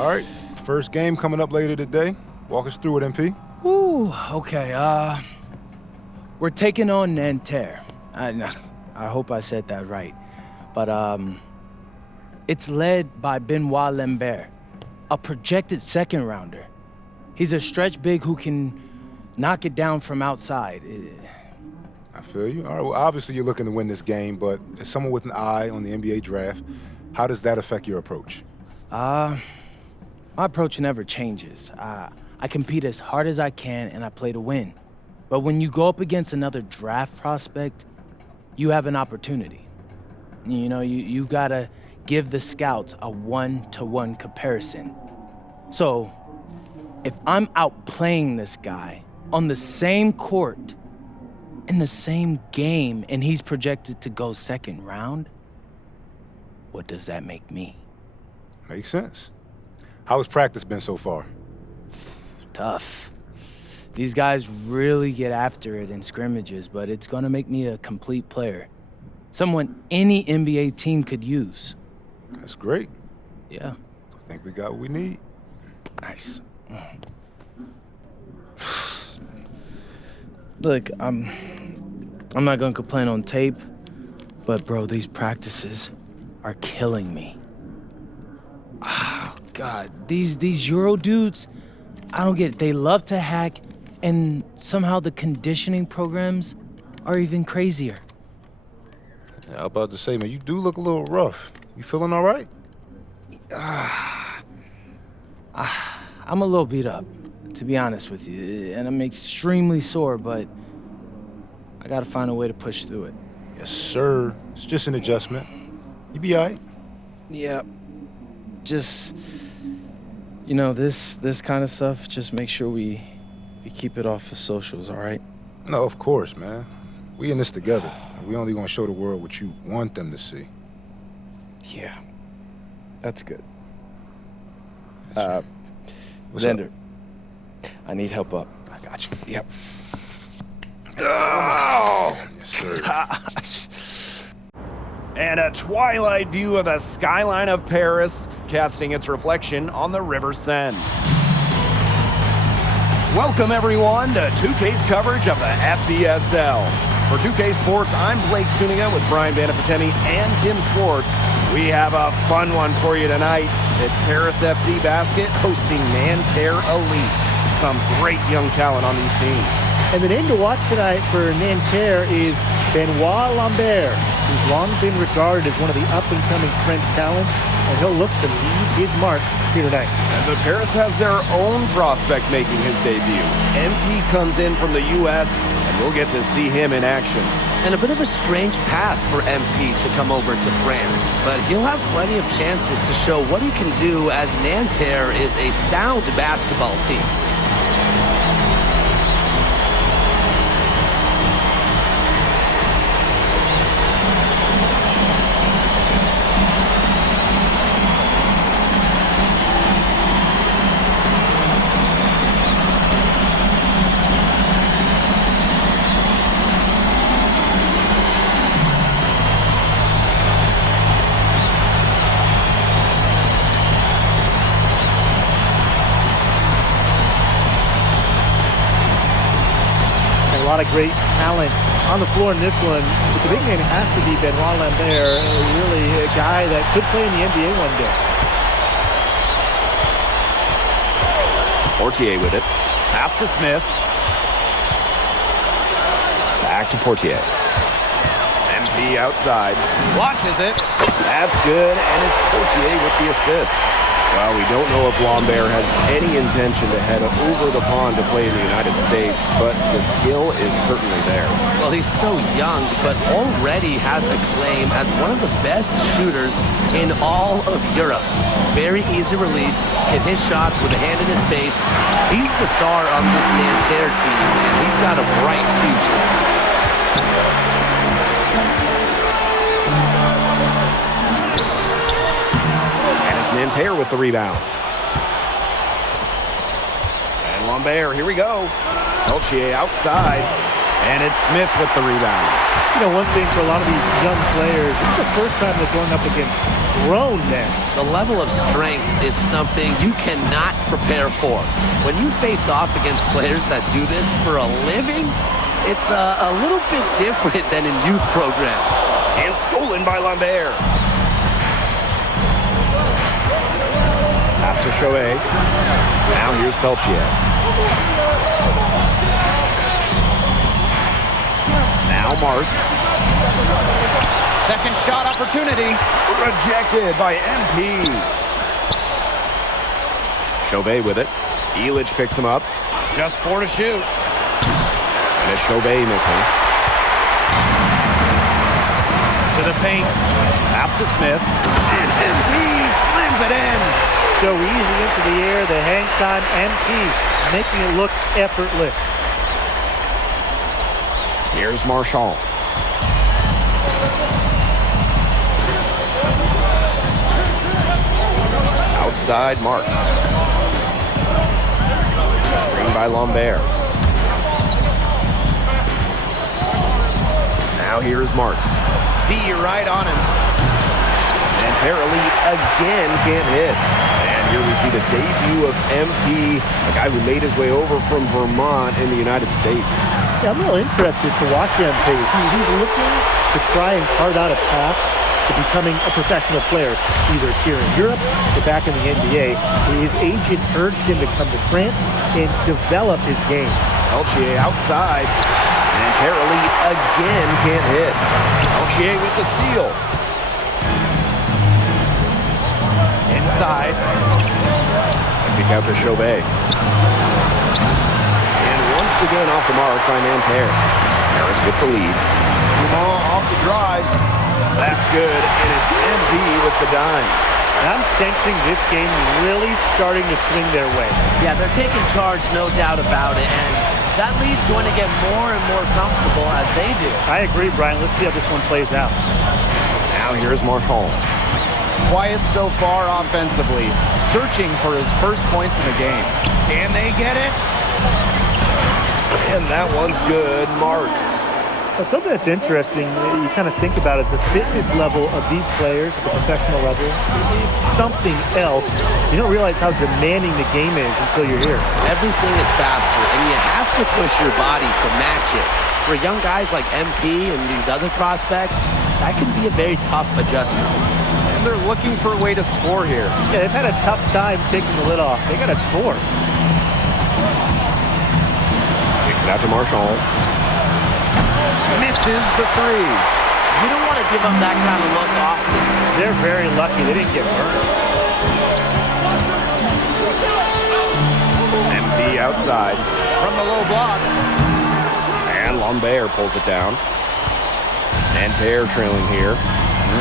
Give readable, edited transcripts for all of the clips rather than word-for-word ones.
All right, first game coming up later today. Walk us through it, MP. Ooh, okay, we're taking on Nanterre. I hope I said that right. But, it's led by Benoit Lambert, a projected second rounder. He's a stretch big who can knock it down from outside. I feel you. All right, well, obviously you're looking to win this game, but as someone with an eye on the NBA draft, how does that affect your approach? My approach never changes. I compete as hard as I can and I play to win. But when you go up against another draft prospect, you have an opportunity. You know, you gotta give the scouts a one-to-one comparison. So, if I'm outplaying this guy on the same court, in the same game, and he's projected to go second round, what does that make me? Makes sense. How has practice been so far? Tough. These guys really get after it in scrimmages, but it's gonna make me a complete player. Someone any NBA team could use. That's great. Yeah. I think we got what we need. Nice. Look, I'm not gonna complain on tape, but bro, these practices are killing me. Oh, God, these Euro dudes, I don't get it. They love to hack, and somehow the conditioning programs are even crazier. Yeah, I was about to say, man, you do look a little rough. You feeling all right? I'm a little beat up, to be honest with you, and I'm extremely sore, but I gotta find a way to push through it. Yes, sir. It's just an adjustment. You be all right? Yeah, just, you know, this kind of stuff, just make sure we keep it off of socials, all right? No, of course, man. We in this together. We only gonna show the world what you want them to see. Yeah, that's good. What's Xander, up? I need help up. I got you. Yep. Oh! Yes, sir. Gosh. And a twilight view of the skyline of Paris, casting its reflection on the River Seine. Welcome everyone to 2K's coverage of the FBSL. For 2K Sports, I'm Blake Suniga with Brian Banafitemi and Tim Swartz. We have a fun one for you tonight. It's Paris FC Basket hosting Nanterre Elite. Some great young talent on these teams. And the name to watch tonight for Nanterre is Benoit Lambert, who's long been regarded as one of the up-and-coming French talents, and he'll look to leave his mark here tonight. But Paris has their own prospect making his debut. MP comes in from the U.S., and we'll get to see him in action. And a bit of a strange path for MP to come over to France, but he'll have plenty of chances to show what he can do, as Nanterre is a sound basketball team. A lot of great talents on the floor in this one, but the big name has to be Benoit Lambert, really a guy that could play in the NBA one day. Portier with it. Pass to Smith. Back to Portier. MP outside. Launches it. That's good, and it's Portier with the assist. Well, we don't know if Lambert has any intention to head over the pond to play in the United States, but the skill is certainly there. Well, he's so young, but already has a claim as one of the best shooters in all of Europe. Very easy release, can hit shots with a hand in his face. He's the star on this Nanterre team, and he's got a bright future. Nanterre with the rebound. And Lambert, here we go. Peltier outside. And it's Smith with the rebound. You know, one thing for a lot of these young players, this is the first time they're going up against grown men. The level of strength is something you cannot prepare for. When you face off against players that do this for a living, it's a little bit different than in youth programs. And stolen by Lambert. Pass to Chauvet. Now here's Peltier. Now Marks. Second shot opportunity. Rejected by MP. Chauvet with it. Elich picks him up. Just 4 to shoot. And it's Chauvet missing. To the paint. Pass to Smith. And MP slams it in. So easy into the air, the hang time, MP, making it look effortless. Here's Marchand. Outside Marks. Screen by Lambert. Now here's Marks. D right on him. And Tara Lee again can't hit. And here we see the debut of MP, a guy who made his way over from Vermont in the United States. Yeah, I'm real interested to watch MP. He's looking to try and carve out a path to becoming a professional player, either here in Europe or back in the NBA. His agent urged him to come to France and develop his game. Peltier outside. And Tara Lee again can't hit. Peltier with the steal. Inside. Kick out to Chauvet. And once again off the mark by Nanterre. Harris with the lead. Dumont off the drive. That's good, and it's MP with the dime. And I'm sensing this game really starting to swing their way. Yeah, they're taking charge, no doubt about it, and that lead's going to get more and more comfortable as they do. I agree, Brian. Let's see how this one plays out. Now here's Marchand. Quiet so far offensively, searching for his first points in the game. Can they get it? And that one's good. Marks. Now, something that's interesting, you kind of think about, is the fitness level of these players at the professional level. It's something else. You don't realize how demanding the game is until you're here. Everything is faster, and you have to push your body to match it. For young guys like MP and these other prospects, that can be a very tough adjustment. And they're looking for a way to score here. Yeah, they've had a tough time taking the lid off. They got to score. Kicks it out to Marchand. Misses the three. You don't want to give them that kind of look often. They're very lucky they didn't get burned. MP outside from the low block. And Lambert pulls it down. Nanterre trailing here.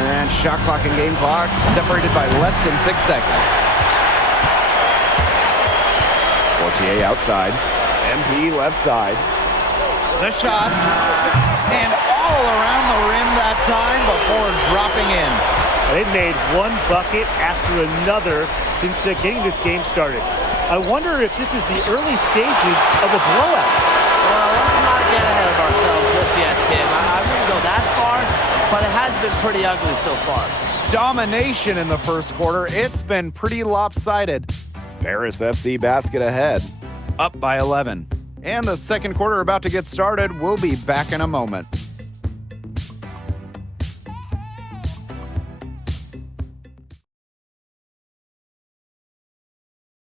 And shot clock and game clock separated by less than 6 seconds. Fortier outside. MP left side. The shot. And all around the rim that time before dropping in. They made one bucket after another since getting this game started. I wonder if this is the early stages of a blowout. Well, let's not get ahead of ourselves just yet, Tim. I wouldn't go that far, but it has been pretty ugly so far. Domination in the first quarter. It's been pretty lopsided. Paris FC basket ahead, up by 11. And the second quarter about to get started. We'll be back in a moment.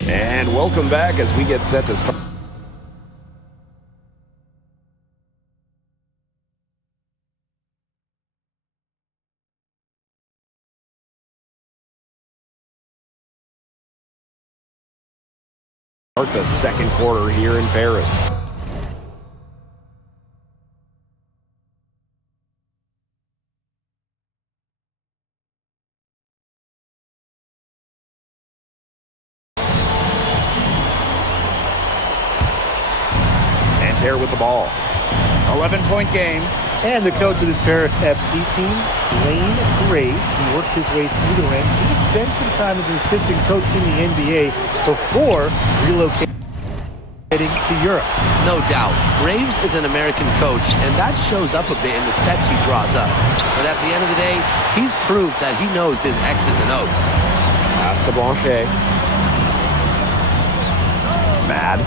And welcome back as we get set to start. The second quarter here in Paris. Nanterre with the ball. 11-point game. And the coach of this Paris FC team, Lane Graves, he worked his way through the ranks. He would spend some time as an assistant coach in the NBA before relocating. heading to Europe. No doubt. Graves is an American coach, and that shows up a bit in the sets he draws up. But at the end of the day, he's proved that he knows his X's and O's. Pass to Blanchet. Mad.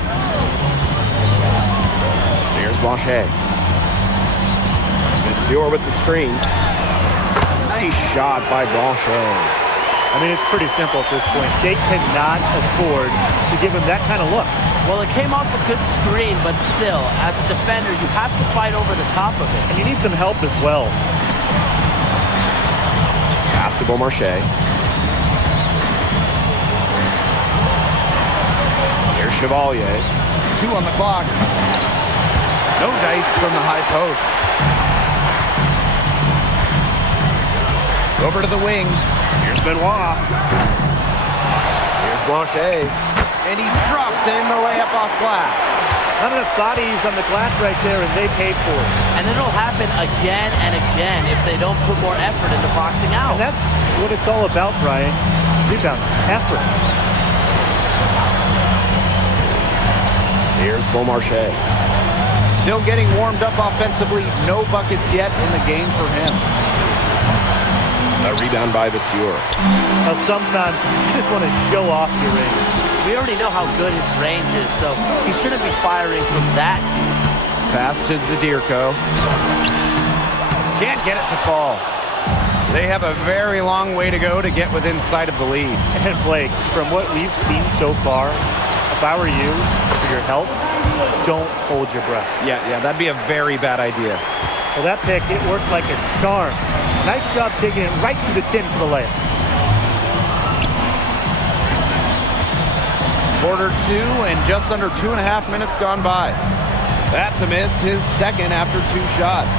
Here's Blanchet. Monsieur with the screen. Nice shot by Blanchet. I mean, it's pretty simple at this point. They cannot afford to give him that kind of look. Well, it came off a good screen, but still, as a defender, you have to fight over the top of it. And you need some help as well. Pass to Beaumarchais. Here's Chevalier. 2 on the clock. No dice from the high post. Over to the wing. Here's Benoit. Here's Blanchet. And he drops in the layup off glass. Not enough bodies on the glass right there, and they paid for it. And it'll happen again and again if they don't put more effort into boxing out. And that's what it's all about, Brian. Rebound, effort. Here's Beaumarchais. Still getting warmed up offensively. No buckets yet in the game for him. A rebound by Vasseur. Now, sometimes you just want to show off your range. We already know how good his range is, so he shouldn't be firing from that deep. Pass to Zadirko. Can't get it to fall. They have a very long way to go to get within sight of the lead. And Blake, from what we've seen so far, if I were you, for your health, don't hold your breath. Yeah, that'd be a very bad idea. Well, that pick, it worked like a charm. Nice job taking it right to the tin for the layup. Quarter 2 and just under 2.5 minutes gone by. That's a miss, his second after 2 shots.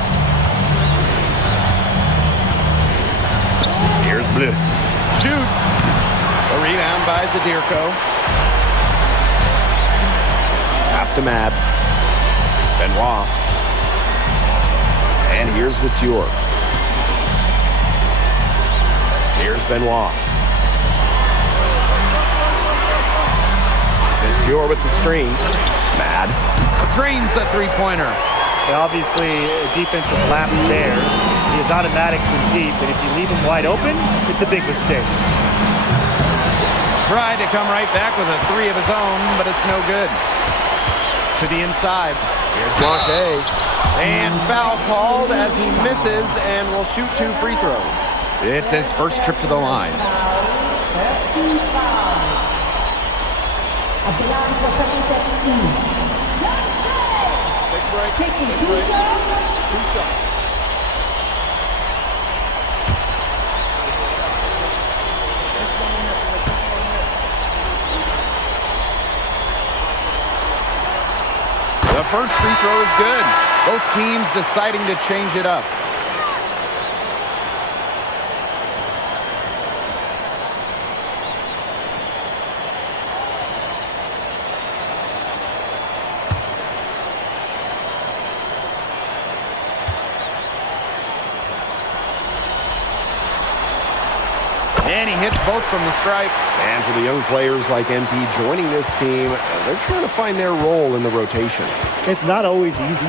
Here's Bleu. Shoots. A rebound by Zadirko. Pass to Mad. Benoit. And here's Vasseur. Here's Benoit. Vasseur with the screen. Mad. Drains the three-pointer. And obviously, a defensive lapse there. He is automatic from deep, and if you leave him wide open, it's a big mistake. Tried to come right back with a 3 of his own, but it's no good. To the inside. Here's Blanchet. And foul called as he misses and will shoot 2 free throws. It's his first trip to the line. Take a break. 2 shots. The first free throw is good. Both teams deciding to change it up. And he hits both from the stripe. And for the young players like MP joining this team, they're trying to find their role in the rotation. It's not always easy,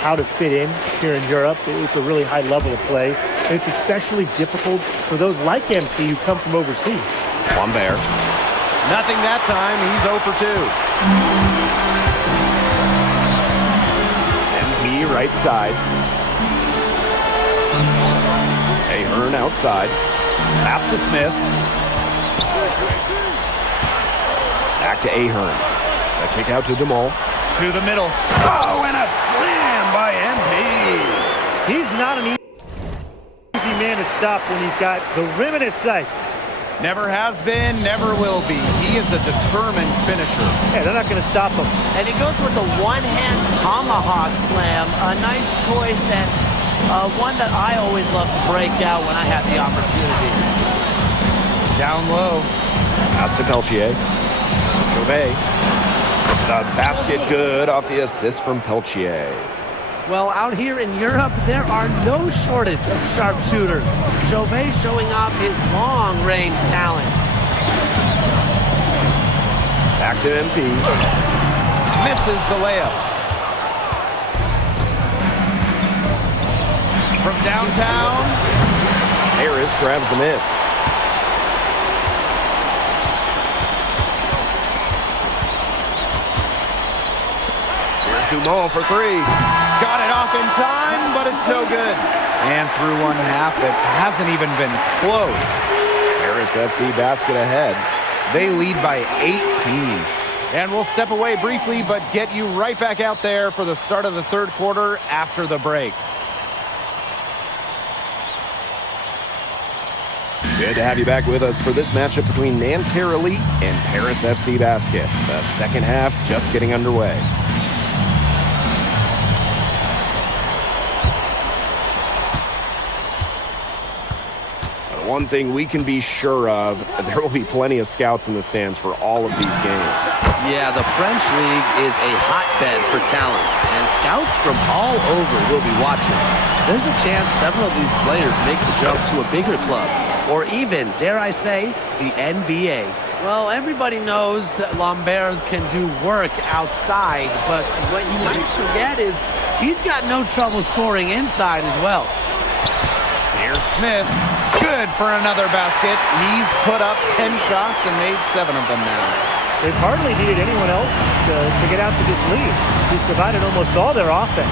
how to fit in here in Europe. It's a really high level of play. And it's especially difficult for those like MP who come from overseas. Lambert. Nothing that time. He's 0 for 2. MP right side. Ahern outside. Pass to Smith. Back to Ahern. A kick out to DeMol. To the middle. Oh, and a slam by MP. He's not an easy man to stop when he's got the rim in his sights. Never has been, never will be. He is a determined finisher. Yeah, they're not going to stop him. And he goes with a one-hand tomahawk slam. A nice choice and one that I always love to break out when I have the opportunity. Down low. Pass to Peltier. Chauvet. The basket good off the assist from Peltier. Well, out here in Europe, there are no shortage of sharpshooters. Chauvet showing off his long-range talent. Back to MP. Misses the layup. From downtown, Harris grabs the miss. Here's Dumont for three. Got it off in time, but it's no good. And through one half, it hasn't even been close. Harris FC basket ahead. They lead by 18. And we'll step away briefly, but get you right back out there for the start of the third quarter after the break. Good to have you back with us for this matchup between Nanterre Elite and Paris FC Basket. The second half just getting underway. But one thing we can be sure of, there will be plenty of scouts in the stands for all of these games. Yeah, the French League is a hotbed for talent, and scouts from all over will be watching. There's a chance several of these players make the jump to a bigger club, or even, dare I say, the NBA. Well, everybody knows that Lambert can do work outside, but what you might forget is he's got no trouble scoring inside as well. Here's Smith. Good for another basket. He's put up 10 shots and made 7 of them now. They've hardly needed anyone else to get out to this lead. He's provided almost all their offense.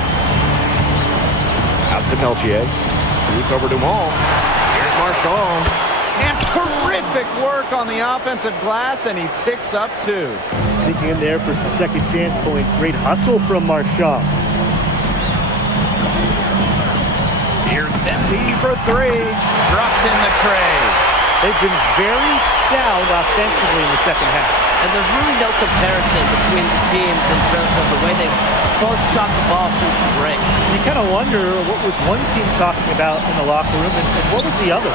Pass to Peltier. Shoots over Dumont. Here's Marchand. And terrific work on the offensive glass, and he picks up 2. Sneaking in there for some second chance points. Great hustle from Marchand. Here's MP for 3. Drops in the tray. They've been very sound offensively in the second half. And there's really no comparison between the teams in terms of the way they both shot the ball since the break. You kind of wonder what was one team talking about in the locker room and what was the other?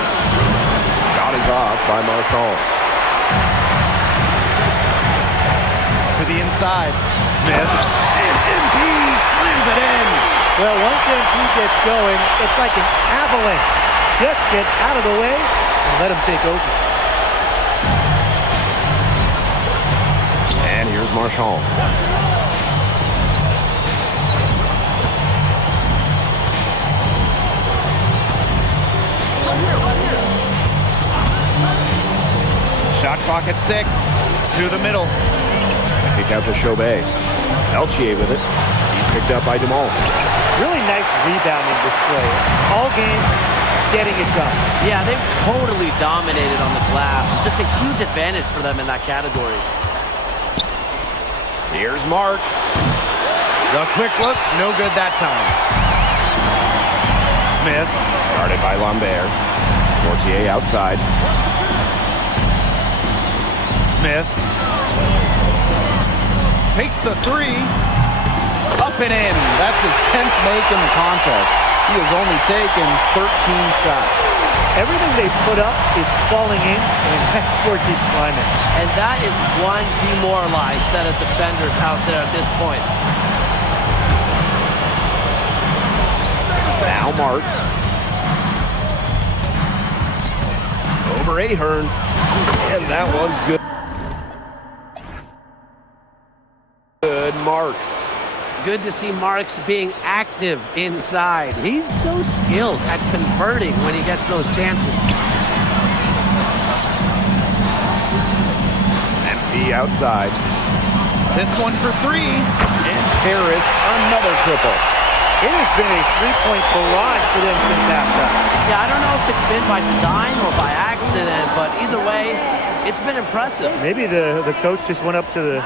Shot is off by Marchand. To the inside. Smith. And MP slams it in. Well, once MP gets going, it's like an avalanche. Just get out of the way and let him take over. And here's Marchand. Shot clock at 6. To the middle. Kick out to Chauvet. Peltier with it. He's picked up by Dumont. Really nice rebounding display. All game, getting it done. Yeah, they've totally dominated on the glass. Just a huge advantage for them in that category. Here's Marks. The quick look, no good that time. Smith, guarded by Lambert. Fortier outside. Smith. Takes the 3. Up and in. That's his 10th make in the contest. He has only taken 13 shots. Everything they put up is falling in, and that score keeps climbing. And that is one demoralized set of defenders out there at this point. Now Marks. Over Ahern. And that one's good. Good Marks. Good to see Marks being active inside. He's so skilled at converting when he gets those chances. MP outside. This one for 3. And Harris, another triple. It has been a three-point barrage for them since halftime. Yeah, I don't know if it's been by design or by accident, but either way, it's been impressive. Maybe the coach just went up to the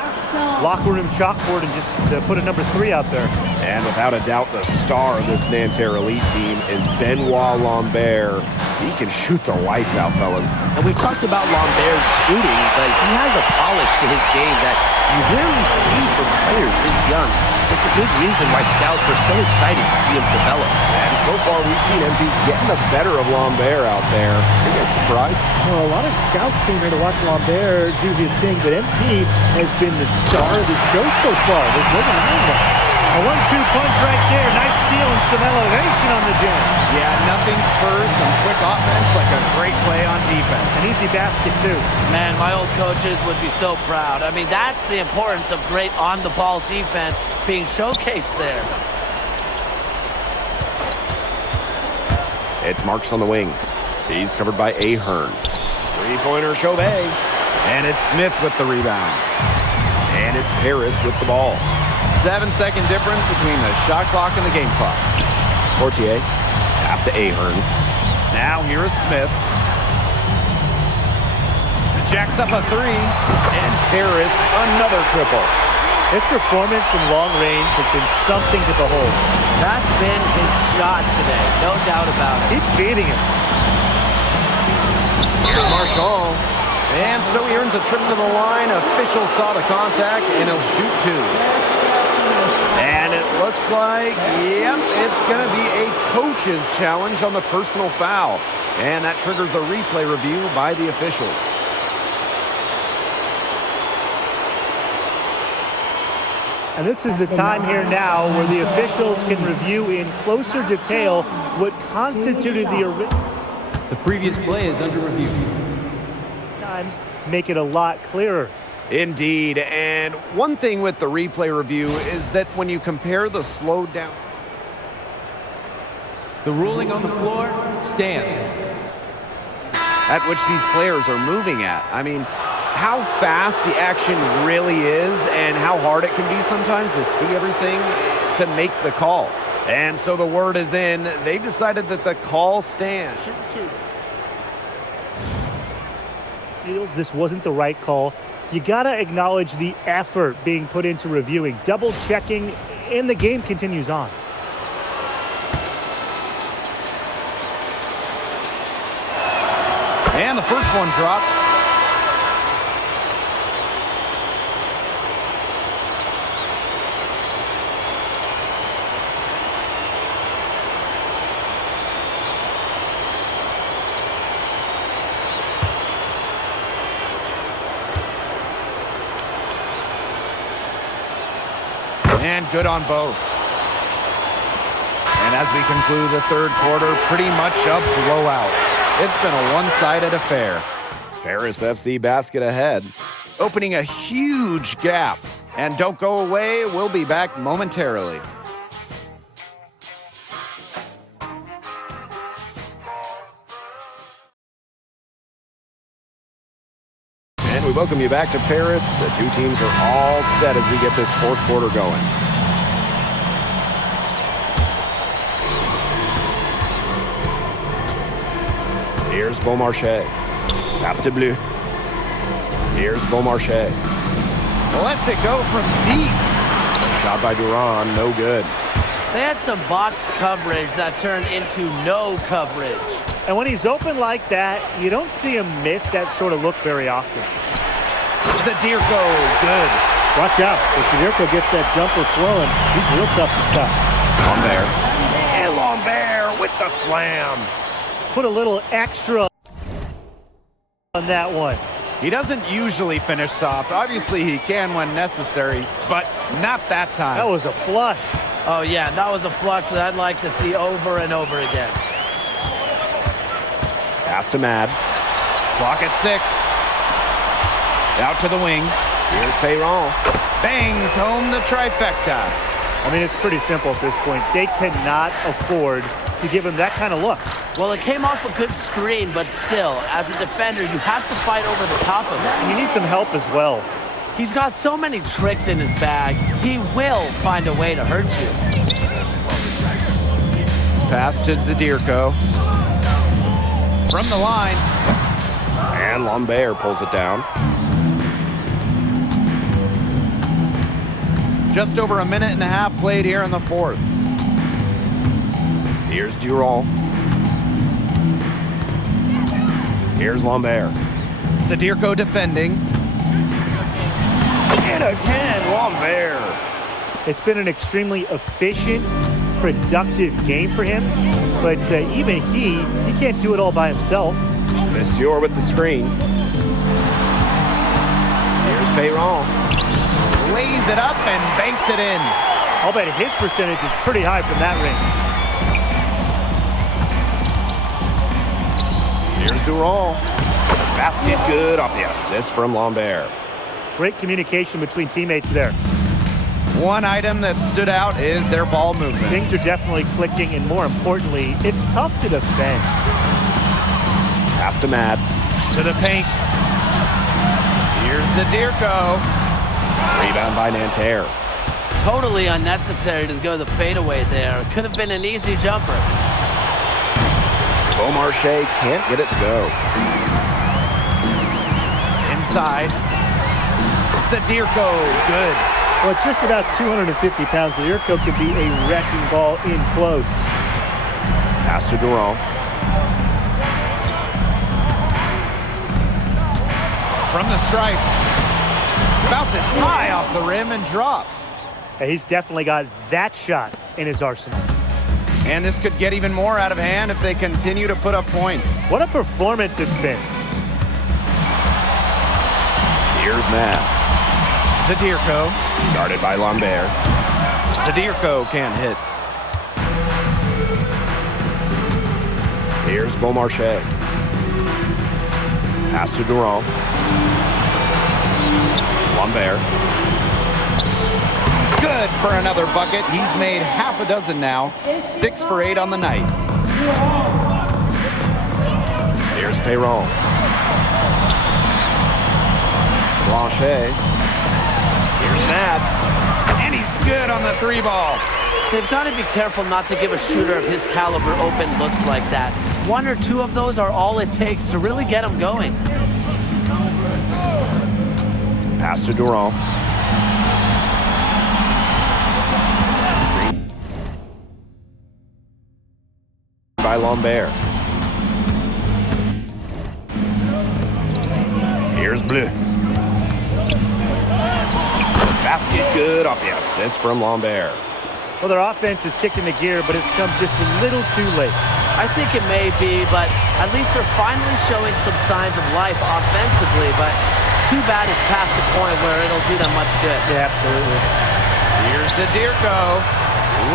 locker room chalkboard and just put a number 3 out there. And without a doubt, the star of this Nanterre Elite team is Benoit Lambert. He can shoot the lights out, fellas. And we've talked about Lambert's shooting, but he has a polish to his game that you rarely see from players this young. It's a big reason why scouts are so excited to see him develop. And so far, we've seen MP getting the better of Lambert out there. Are you guys surprised? Well, a lot of scouts came here to watch Lambert do his thing, but MP has been the star of the show so far. There's no denying that. A 1-2 punch right there. Nice steal and some elevation on the jam. Yeah, nothing spurs some quick offense like a great play on defense. An easy basket, too. Man, my old coaches would be so proud. I mean, that's the importance of great on-the-ball defense being showcased there. It's Marks on the wing. He's covered by Ahern. Three-pointer Chauvet. And it's Smith with the rebound. And it's Paris with the ball. 7-second difference between the shot clock and the game clock. Portier pass to Ahern. Now here is Smith. Jacks up a three. And Paris another triple. His performance from long range has been something to behold. That's been his shot today, no doubt about it. Keep feeding him. Here's Marchand. And so he earns a trip to the line. Officials saw the contact, and he'll shoot two. And it looks like, yep, it's going to be a coach's challenge on the personal foul. And that triggers a replay review by the officials. And this is the time here now where the officials can review in closer detail what constituted The previous play is under review. times make it a lot clearer. Indeed, and one thing with the replay review is that when you compare the slowed down... The ruling on the floor stands. At which these players are moving at. I mean, how fast the action really is and how hard it can be sometimes to see everything to make the call. And so the word is in. They've decided that the call stands. Feels this wasn't the right call. You gotta acknowledge the effort being put into reviewing, double checking, and the game continues on. And the first one drops. And good on both. And as we conclude the third quarter, pretty much a blowout. It's been a one-sided affair. Paris FC basket ahead, opening a huge gap. And don't go away, we'll be back momentarily. And we welcome you back to Paris. The two teams are all set as we get this fourth quarter going. Here's Beaumarchais. Pass to Bleu. Here's Beaumarchais. Lets it go from deep. Shot by Durand, no good. They had some botched coverage that turned into no coverage. And when he's open like that, you don't see him miss that sort of look very often. Zadirko, good. Watch out. If Zadirko gets that jumper flowing, he's real tough to stop. Lambert. And Lambert with the slam. Put a little extra on that one. He doesn't usually finish soft. Obviously, he can when necessary, but not that time. That was a flush. Oh, yeah, that was a flush that I'd like to see over and over again. Pass to Mad. Clock at 6. Out to the wing. Here's Perron. Bangs home the trifecta. I mean, it's pretty simple at this point. They cannot afford to give him that kind of look. Well, it came off a good screen, but still, as a defender, you have to fight over the top of it. And you need some help as well. He's got so many tricks in his bag, he will find a way to hurt you. Pass to Zadirko. From the line. And Lambert pulls it down. Just over a minute and a half played here in the fourth. Here's Durand. Here's Lambert. Zadirko defending. And again, Lambert. It's been an extremely efficient, productive game for him, but even he can't do it all by himself. Monsieur with the screen. Here's Perron. Lays it up and banks it in. I'll bet his percentage is pretty high from that range. Here's Durant. Basket good off the assist from Lambert. Great communication between teammates there. One item that stood out is their ball movement. Things are definitely clicking, and more importantly, it's tough to defend. Pass to Mad. To the paint. Here's Zadirko. Rebound by Nanterre. Totally unnecessary to go the fadeaway there. Could have been an easy jumper. Beaumarchais can't get it to go. Inside. Zadirko, good. Well, at just about 250 pounds, Zadirko can be a wrecking ball in close. Pass to Durant. From the stripe. Bounces high off the rim and drops. And he's definitely got that shot in his arsenal. And this could get even more out of hand if they continue to put up points. What a performance it's been. Here's Mad. Zadirko. Guarded by Lambert. Zadirko can't hit. Here's Beaumarchais. Pass to Durant. Lambert. Good for another bucket. He's made half a dozen now. 6 for 8 on the night. Here's Perron. Blanchet. Here's Mad. And he's good on the 3-ball. They've got to be careful not to give a shooter of his caliber open looks like that. 1 or 2 of those are all it takes to really get him going. Pass to Durant. By Lambert. Here's Bleu. Basket good off the assist from Lambert. Well, their offense is kicking the gear, but it's come just a little too late. I think it may be, but at least they're finally showing some signs of life offensively, but too bad it's past the point where it'll do them much good. Yeah, absolutely. Here's Zadirko.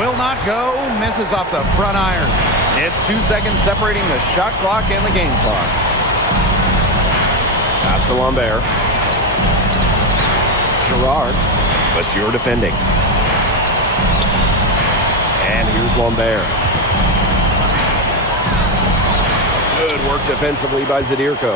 Will not go. Misses off the front iron. It's 2 seconds separating the shot clock and the game clock. Pass to Lambert. Gerard. Monsieur defending. And here's Lambert. Good work defensively by Zadirko.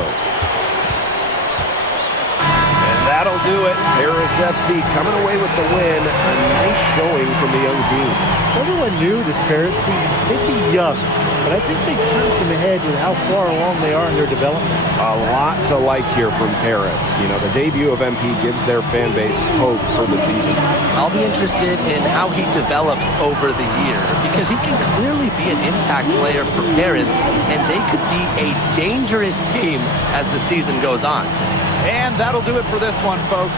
And that'll do it. Paris FC coming away with the win. A nice showing from the young team. Everyone knew this Paris team, they'd be young, but I think they turned some ahead with how far along they are in their development. A lot to like here from Paris. You know, the debut of MP gives their fan base hope for the season. I'll be interested in how he develops over the year because he can clearly be an impact player for Paris, and they could be a dangerous team as the season goes on. And that'll do it for this one, folks.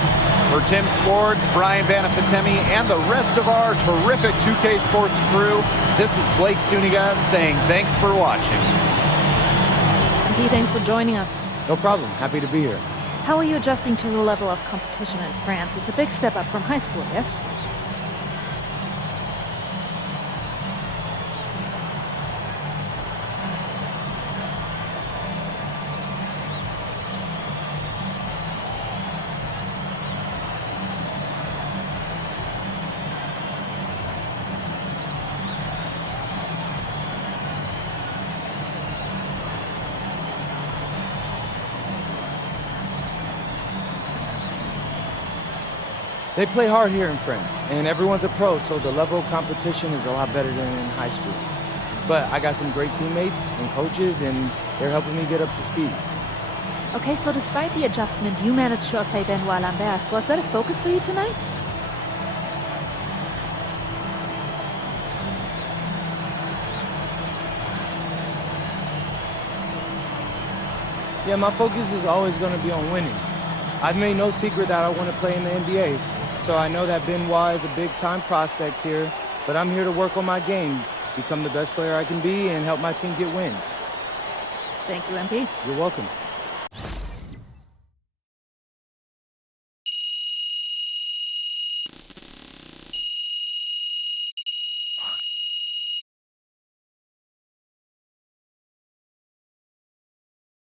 For Tim Swartz, Brian Banafitemi, and the rest of our terrific 2K Sports crew, this is Blake Suniga saying thanks for watching. MP, thanks for joining us. No problem. Happy to be here. How are you adjusting to the level of competition in France? It's a big step up from high school, yes? They play hard here in France, and everyone's a pro, so the level of competition is a lot better than in high school. But I got some great teammates and coaches, and they're helping me get up to speed. Okay, so despite the adjustment, you managed to outplay Benoit Lambert. Was that a focus for you tonight? Yeah, my focus is always going to be on winning. I've made no secret that I want to play in the NBA, so I know that Benoit is a big-time prospect here, but I'm here to work on my game, become the best player I can be, and help my team get wins. Thank you, MP. You're welcome.